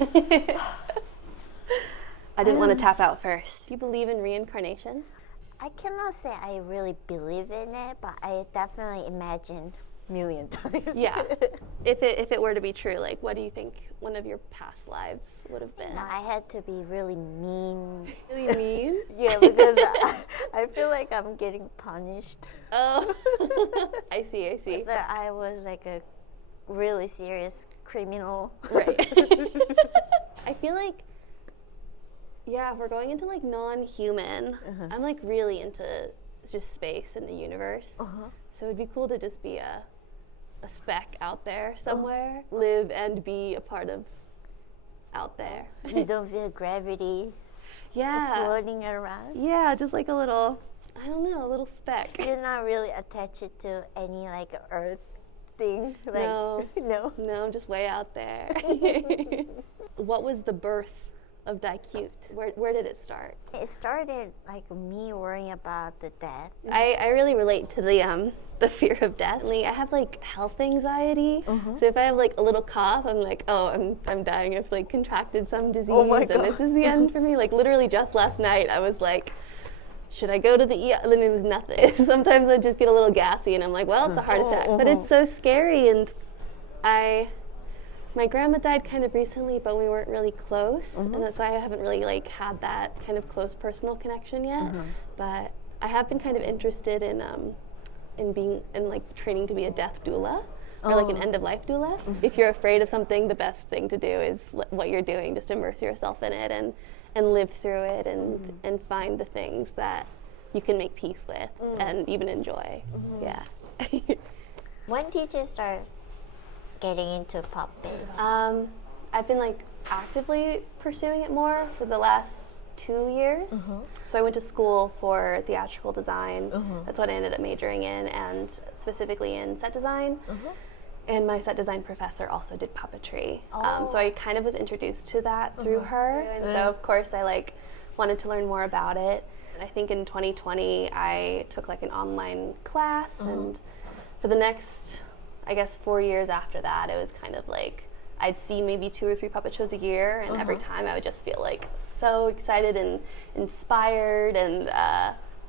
I didn't want to tap out first. Do you believe in reincarnation? I cannot say I really believe in it, but I definitely imagine million times. Yeah. If it were to be true, like, what do you think one of your past lives would have been? I had to be really mean. Really mean? Yeah, because I feel like I'm getting punished. Oh, I see. That I was like a really serious criminal. Right. I feel like, yeah, if we're going into like non-human, I'm like really into just space and the universe. So it'd be cool to just be a speck out there somewhere, live and be a part of out there. You don't feel gravity floating around? Yeah, just like a little, I don't know, a little speck. You're not really attached to any like earth thing? Like, No. No? No, I'm just way out there. What was the birth of Die Cute? Where did it start? It started like me worrying about the death. I really relate to the fear of death. Like, I have like health anxiety, so if I have like a little cough, I'm like, oh, I'm dying. I've like contracted some disease, and this is the end for me. Like literally just last night, I was like, should I go to the ER? And it was nothing. Sometimes I just get a little gassy, and I'm like, well, it's a heart attack. But it's so scary, and my grandma died kind of recently, but we weren't really close, and so I haven't really like had that kind of close personal connection yet. But I have been kind of interested in being in like training to be a death doula or like an end of life doula. If you're afraid of something, the best thing to do is what you're doing. Just immerse yourself in it and live through it and find the things that you can make peace with and even enjoy. Yeah. When did you start getting into puppet? I've been like actively pursuing it more for the last 2 years. So I went to school for theatrical design. That's what I ended up majoring in, and specifically in set design. And my set design professor also did puppetry. So I kind of was introduced to that through her. And so of course I like wanted to learn more about it. And I think in 2020 I took like an online class, and for the next, I guess, 4 years after that, it was kind of like I'd see maybe 2 or 3 puppet shows a year, and every time I would just feel like so excited and inspired, and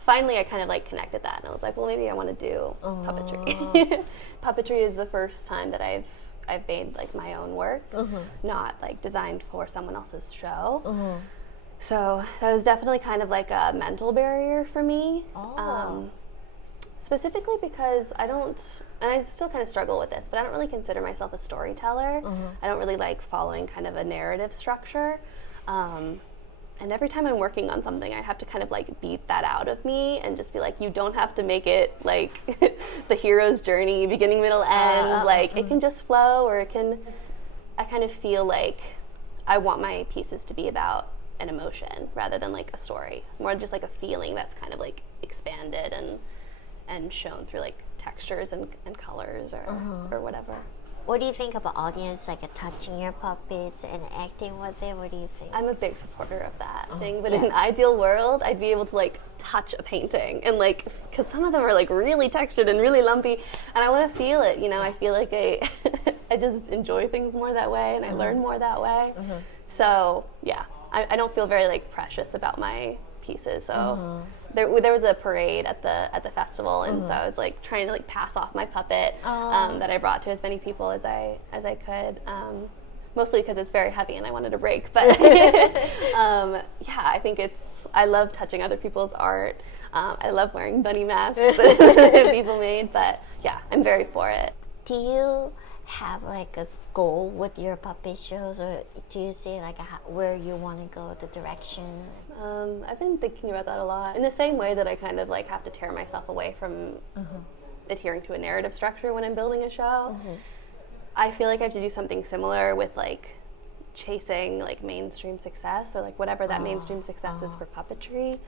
finally I kind of like connected that, and I was like, well, maybe I want to do puppetry. Puppetry is the first time that I've made like my own work, not like designed for someone else's show. So that was definitely kind of like a mental barrier for me. Specifically because I don't, and I still kind of struggle with this, but I don't really consider myself a storyteller. I don't really like following kind of a narrative structure. And every time I'm working on something, I have to kind of like beat that out of me and just be like, you don't have to make it like the hero's journey, beginning, middle, end. Like it can just flow, or it can, I kind of feel like I want my pieces to be about an emotion rather than like a story, more just like a feeling that's kind of like expanded and shown through like textures and colors or whatever. What do you think about audience like touching your puppets and acting with it? What do you think? I'm a big supporter of that thing, but in an ideal world, I'd be able to like touch a painting and like, because some of them are like really textured and really lumpy, and I want to feel it. You know, I feel like I just enjoy things more that way, and I learn more that way. So yeah, I don't feel very like precious about my pieces. So there was a parade at the festival, and so I was like trying to like pass off my puppet that I brought to as many people as I could. Mostly because it's very heavy and I wanted a break. But yeah, I think I love touching other people's art. I love wearing bunny masks that people made. But yeah, I'm very for it. Do you have like a goal with your puppet shows, or do you see like where you want to go, the direction? I've been thinking about that a lot. In the same way that I kind of like have to tear myself away from adhering to a narrative structure when I'm building a show, I feel like I have to do something similar with like chasing like mainstream success, or like whatever that mainstream success is for puppetry.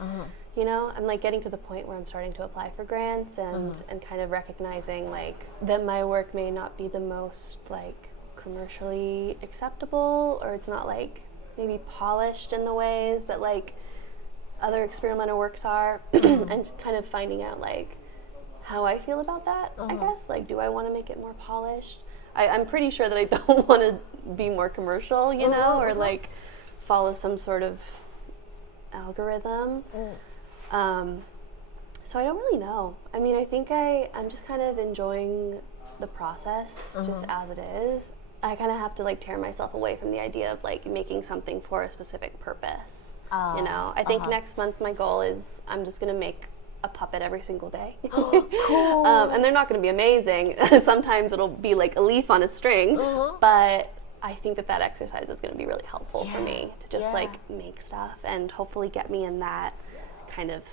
You know, I'm like getting to the point where I'm starting to apply for grants and kind of recognizing like that my work may not be the most like commercially acceptable, or it's not like maybe polished in the ways that like other experimental works are, and kind of finding out like how I feel about that. I guess like, do I want to make it more polished? I'm pretty sure that I don't want to be more commercial, you know, or like follow some sort of algorithm. So I don't really know. I mean, I think I'm just kind of enjoying the process just as it is. I kind of have to like tear myself away from the idea of like making something for a specific purpose. You know, I think next month my goal is I'm just going to make a puppet every single day. Cool. And they're not going to be amazing. Sometimes it'll be like a leaf on a string, but I think that exercise is going to be really helpful for me to just like make stuff and hopefully get me in that kind of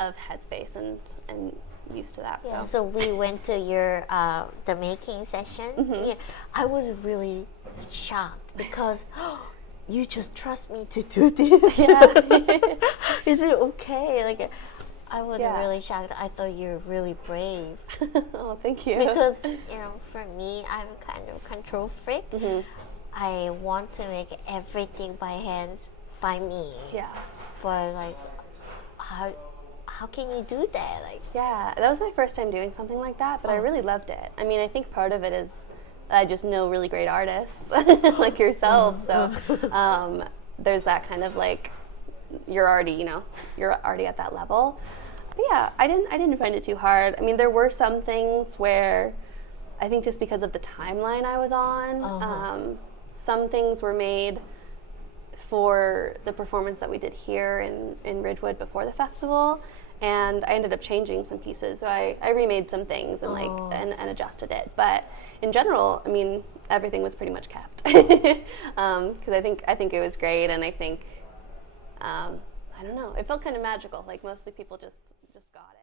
headspace and used to that. Yeah, so we went to your the making session. Yeah, I was really shocked because you just trust me to do this. Is it okay? Like, I was really shocked. I thought you were really brave. Oh, thank you. Because for me, I'm kind of control freak. I want to make everything by hands by me. Yeah. But like, how can you do that? Like, yeah, that was my first time doing something like that, but I really loved it. I mean, I think part of it is I just know really great artists like yourself, so there's that kind of like you're already at that level. But yeah, I didn't find it too hard. I mean, there were some things where I think just because of the timeline I was on, some things were made for the performance that we did here in Ridgewood before the festival, and I ended up changing some pieces. So I remade some things and and adjusted it. But in general, I mean, everything was pretty much kept because I think it was great, and I think I don't know, it felt kind of magical. Like mostly people just got it.